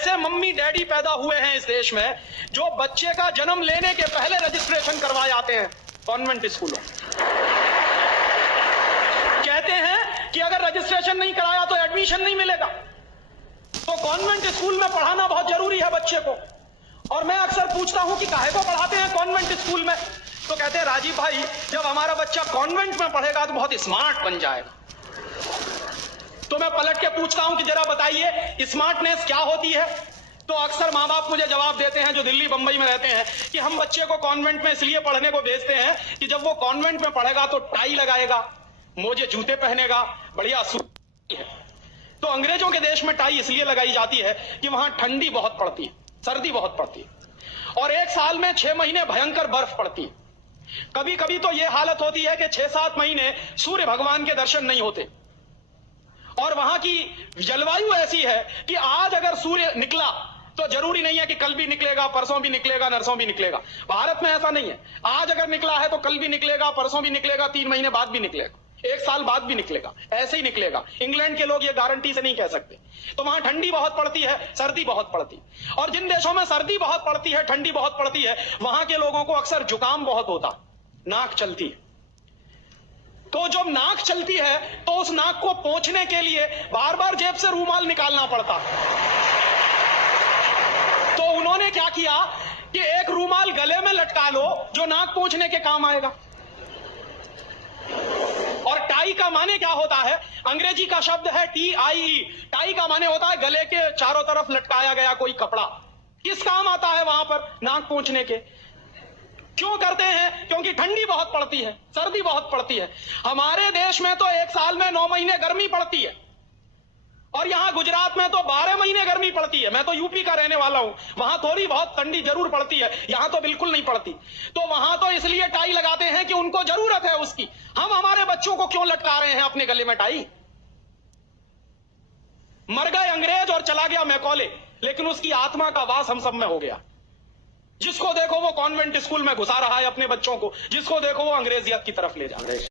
ऐसे mummy daddy पैदा हुए हैं इस देश में जो बच्चे का जन्म लेने के पहले रजिस्ट्रेशन करवाए आते हैं कॉन्वेंट स्कूलों। कहते हैं कि अगर रजिस्ट्रेशन नहीं कराया तो एडमिशन नहीं मिलेगा। तो कॉन्वेंट स्कूल में पढ़ाना बहुत जरूरी है बच्चे को। और मैं अक्सर पूछता हूं कि काहे को पढ़ाते हैं कॉन्वेंट स्कूल में, तो कहते हैं राजीव भाई जब हमारा बच्चा कॉन्वेंट में पढ़ेगा तो बहुत स्मार्ट बन जाएगा। तो मैं पलट के पूछता हूं कि जरा बताइए स्मार्टनेस क्या होती है। तो अक्सर माँ बाप मुझे जवाब देते हैं जो दिल्ली बंबई में रहते हैं कि हम बच्चे को कॉन्वेंट में इसलिए पढ़ने को भेजते हैं कि जब वो कॉन्वेंट में पढ़ेगा तो टाई लगाएगा, मोजे जूते पहनेगा, बढ़िया सूट है। तो अंग्रेजों के देश में टाई इसलिए लगाई जाती है कि वहां ठंडी बहुत पड़ती है, सर्दी बहुत पड़ती है और एक साल में 6 महीने भयंकर बर्फ पड़ती है। कभी कभी तो यह हालत होती है कि 6-7 महीने सूर्य भगवान के दर्शन नहीं होते। और वहां की जलवायु ऐसी है कि आज अगर सूर्य निकला तो जरूरी नहीं है कि कल भी निकलेगा, परसों भी निकलेगा, नरसों भी निकलेगा। भारत में ऐसा नहीं है, आज अगर निकला है तो कल भी निकलेगा, परसों भी निकलेगा, 3 महीने बाद भी निकलेगा, 1 साल बाद भी निकलेगा, ऐसे ही निकलेगा। इंग्लैंड के लोग ये गारंटी से नहीं कह सकते। तो वहां ठंडी बहुत पड़ती है, सर्दी बहुत पड़ती है। और जिन देशों में सर्दी बहुत पड़ती है, ठंडी बहुत पड़ती है, वहां के लोगों को अक्सर जुकाम बहुत होता, नाक चलती है। तो जब नाक चलती है तो उस नाक को पोंछने के लिए बार बार जेब से रूमाल निकालना पड़ता। तो उन्होंने क्या किया कि एक रूमाल गले में लटका लो जो नाक पोंछने के काम आएगा। और टाई का माने क्या होता है, अंग्रेजी का शब्द है TIE। टाई का माने होता है गले के चारों तरफ लटकाया गया कोई कपड़ा। किस काम आता है वहां पर, नाक पोंछने के। क्यों करते हैं? क्योंकि ठंडी बहुत पड़ती है, सर्दी बहुत पड़ती है। हमारे देश में तो 1 साल में 9 महीने गर्मी पड़ती है और यहां गुजरात में तो 12 महीने गर्मी पड़ती है। मैं तो यूपी का रहने वाला हूं, वहां थोड़ी बहुत ठंडी जरूर पड़ती है, यहां तो बिल्कुल नहीं पड़ती। तो वहां तो इसलिए टाई लगाते हैं कि उनको जरूरत है उसकी। हम हमारे बच्चों को क्यों लटका रहे हैं अपने गले में टाई? मर गए अंग्रेज और चला गया मैकॉले, लेकिन उसकी आत्मा का वास हम सब में हो गया। जिसको देखो वो कॉन्वेंट स्कूल में घुसा रहा है अपने बच्चों को, जिसको देखो वो अंग्रेजियत की तरफ ले जा रहे हैं।